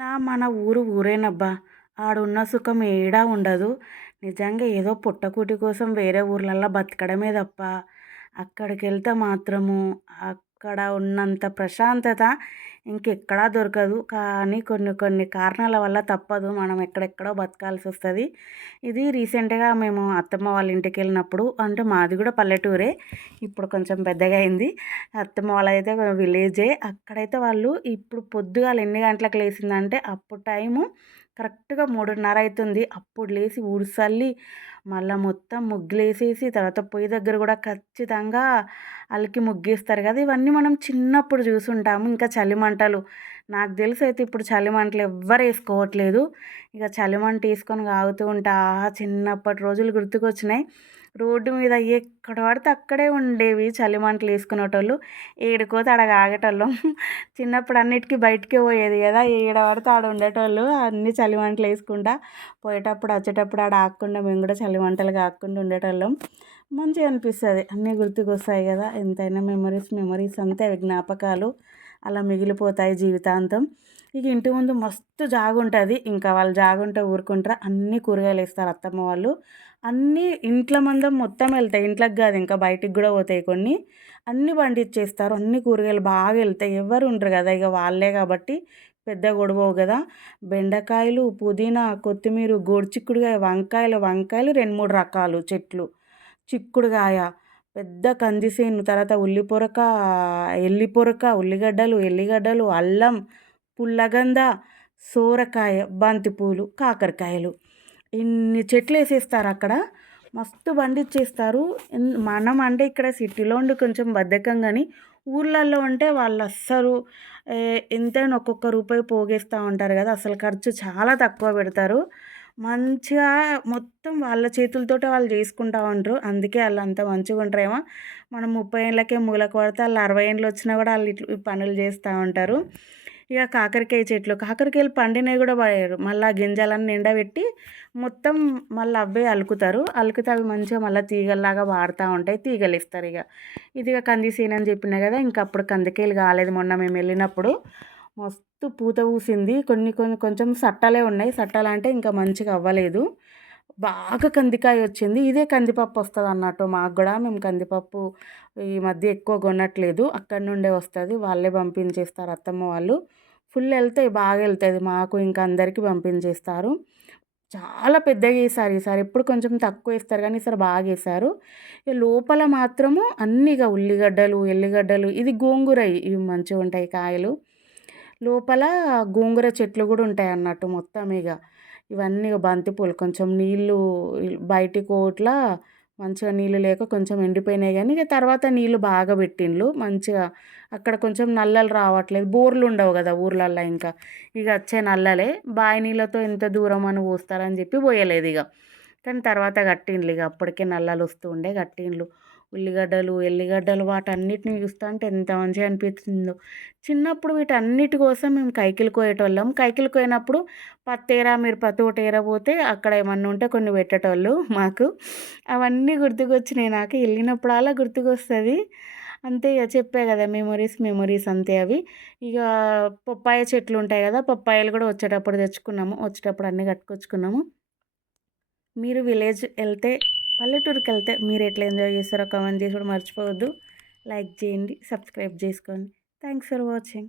నా మన ఊరు ఊరేనబ్బా. ఆడున్న సుఖం ఏడా ఉండదు. నిజంగా ఏదో పుట్టకూటి కోసం వేరే ఊర్లల్లో బతకడమే తప్ప. అక్కడికి వెళ్తే మాత్రము అక్కడ ఉన్నంత ప్రశాంతత ఇంకెక్కడా దొరకదు. కానీ కొన్ని కొన్ని కారణాల వల్ల తప్పదు. మనం ఎక్కడెక్కడో బతకాల్సి వస్తుంది. ఇది రీసెంట్గా మేము అత్తమ్మ వాళ్ళ ఇంటికి వెళ్ళినప్పుడు అంటే మాది కూడా పల్లెటూరే. ఇప్పుడు కొంచెం పెద్దగా అయింది. అత్తమ్మ వాళ్ళైతే విలేజే. అక్కడైతే వాళ్ళు ఇప్పుడు పొద్దుగాల ఎన్ని గంటలకు లేచిందంటే అప్పుడు టైము కరెక్ట్గా మూడున్నర అవుతుంది అప్పుడు లేచి ఊడ్చల్లి మళ్ళీ మొత్తం ముగ్గులేసేసి తర్వాత పొయ్యి దగ్గర కూడా ఖచ్చితంగా అలికి ముగ్గేస్తారు కదా! ఇవన్నీ మనం చిన్నప్పుడు చూసుంటాము. ఇంకా చలిమంటలు నాకు తెలిసి అయితే ఇప్పుడు చలిమంటలు ఎవ్వరు వేసుకోవట్లేదు. ఇక చలిమంట వేసుకొని కాగుతూ ఉంటా చిన్నప్పటి రోజులు గుర్తుకొచ్చినాయి. రోడ్డు మీద ఎక్కడ పడితే అక్కడే ఉండేవి చలిమంటలు వేసుకునేటోళ్ళు. ఏడుకోతే ఆడ ఆగేటోళ్ళం. చిన్నప్పుడు అన్నిటికీ బయటికి పోయేది కదా ఏడ పడితే ఆడ ఉండేటోళ్ళు అన్ని చలిమంటలు వేసుకుంటా పోయేటప్పుడు వచ్చేటప్పుడు ఆడ ఆగకుండా మేము కూడా చలిమంటలు కాకుండా ఉండేటోళ్ళం. మంచిగా అనిపిస్తుంది. అన్నీ గుర్తుకొస్తాయి కదా ఎంతైనా మెమరీస్ మెమరీస్ అంతే జ్ఞాపకాలు అలా మిగిలిపోతాయి జీవితాంతం. ఇక ఇంటి ముందు మస్తు జాగుంటుంది. ఇంకా వాళ్ళు జాగుంటే ఊరుకుంటారా. అన్ని కూరగాయలు వేస్తారు అత్తమ్మ వాళ్ళు. అన్నీ ఇంట్లో మందం మొత్తం వెళ్తాయి. ఇంట్లోకి కాదు ఇంకా బయటికి కూడా పోతాయి కొన్ని. అన్నీ పండించేస్తారు అన్ని కూరగాయలు బాగా వెళ్తాయి. ఎవరు ఉండరు కదా ఇక వాళ్ళే కాబట్టి పెద్ద గొడవవు కదా. బెండకాయలు పుదీనా కొత్తిమీర గోడిచిక్కుడుగాయ వంకాయలు వంకాయలు రెండు మూడు రకాలు చెట్లు. చిక్కుడుకాయ పెద్ద కందిసేను తర్వాత ఉల్లిపొరక ఎల్లిపొరక ఉల్లిగడ్డలు ఎల్లిగడ్డలు అల్లం పుల్లగంద సోరకాయ బంతిపూలు కాకరకాయలు. ఇన్ని చెట్లు వేసేస్తారు అక్కడ. మస్తు పండించేస్తారు మనం అంటే ఇక్కడ సిటీలో ఉండి కొంచెం బద్ధకం కానీ ఊర్లలో ఉంటే వాళ్ళు అస్సలు ఎంతైనా ఒక్కొక్క రూపాయి పోగేస్తూ ఉంటారు కదా. అసలు ఖర్చు చాలా తక్కువ పెడతారు. మంచిగా మొత్తం వాళ్ళ చేతులతోటే వాళ్ళు చేసుకుంటా ఉంటారు. అందుకే వాళ్ళు అంత మంచిగా ఉంటారేమో. మనం ముప్పై ఏళ్ళకే మూలకు పడితే వాళ్ళు అరవై ఏళ్ళు వచ్చినా కూడా వాళ్ళు ఇట్లా పనులు చేస్తూ ఉంటారు. ఇక కాకరకాయ చెట్లు. కాకరకాయలు పండినవి కూడా పడేయరు. మళ్ళీ గింజలన్నీ ఎండబెట్టి మొత్తం మళ్ళీ అవే అలుకుతారు. అలుకుతే అవి మంచిగా మళ్ళీ తీగల్లాగా వాడుతూ ఉంటాయి. తీగలు ఇస్తారు ఇక. ఇది కంది సీన్ అని చెప్పిన కదా ఇంకా అప్పుడు కందికాయలు కాలేదు. మొన్న మేము వెళ్ళినప్పుడు మస్తు పూత పూసింది. కొన్ని కొన్ని కొంచెం సట్టలే ఉన్నాయి. సట్టలు అంటే ఇంకా మంచిగా అవ్వలేదు. బాగా కందికాయ వచ్చింది. ఇదే కందిపప్పు వస్తుంది అన్నట్టు మాకు కూడా. మేము కందిపప్పు ఈ మధ్య ఎక్కువ కొనట్లేదు. అక్కడి నుండే వస్తుంది. వాళ్ళే పంపించేస్తారు అత్తమ్మ వాళ్ళు. ఫుల్ వెళ్తాయి బాగా వెళ్తుంది. మాకు ఇంకా అందరికీ పంపించేస్తారు. చాలా పెద్దగా వేసారు ఈసారి ఎప్పుడు కొంచెం తక్కువ వేస్తారు కానీ ఈసారి బాగా వేసారు లోపల మాత్రము అన్నీగా ఉల్లిగడ్డలు ఎల్లిగడ్డలు ఇది గోంగూర ఇవి మంచిగా ఉంటాయి కాయలు. లోపల గోంగూర చెట్లు కూడా ఉంటాయి అన్నట్టు మొత్తం ఇక. ఇవన్నీ బంతిపూలు కొంచెం నీళ్ళు బయటికి కోట్ల మంచిగా నీళ్ళు లేక కొంచెం ఎండిపోయినాయి కానీ ఇక తర్వాత నీళ్ళు బాగా పెట్టిండ్రు మంచిగా అక్కడ కొంచెం నల్లలు రావట్లేదు. బోర్లు ఉండవు కదా ఊర్లల్లో ఇంకా. ఇక వచ్చే నల్లలే. బావి నీళ్ళతో ఎంత దూరం అని పోస్తారని చెప్పి పోయలేదు ఇక. కానీ తర్వాత కట్టిండ్లు ఇక. అప్పటికే నల్లలు వస్తూ ఉండే కట్టిండ్లు. ఉల్లిగడ్డలు ఎల్లిగడ్డలు వాటన్నిటిని చూస్తుంటే ఎంత మంచిగా అనిపిస్తుందో. చిన్నప్పుడు వీటన్నిటి కోసం మేము కైకిలు కోయేటోళ్ళం. కైకిలు కోయినప్పుడు పత్తేరా మీరు పతోటేరా పోతే అక్కడ ఏమన్నా ఉంటే కొన్ని పెట్టేటోళ్ళు మాకు. అవన్నీ గుర్తుకొచ్చినాయి నాకు. వెళ్ళినప్పుడు అలా గుర్తుకొస్తుంది. అంతే ఇక చెప్పే కదా మెమొరీస్ మెమొరీస్ అంతే అవి. ఇక పప్పాయ చెట్లు ఉంటాయి కదా పప్పాయలు కూడా వచ్చేటప్పుడు తెచ్చుకున్నాము. వచ్చేటప్పుడు అన్నీ కట్టుకొచ్చుకున్నాము. మీరు విలేజ్ వెళ్తే పల్లెటూరుకి వెళ్తే మీరు ఎట్లా ఎంజాయ్ చేస్తారో కామెంట్ చేసి కూడా మర్చిపోవద్దు. లైక్ చేయండి సబ్స్క్రైబ్ చేసుకోండి. Thanks for watching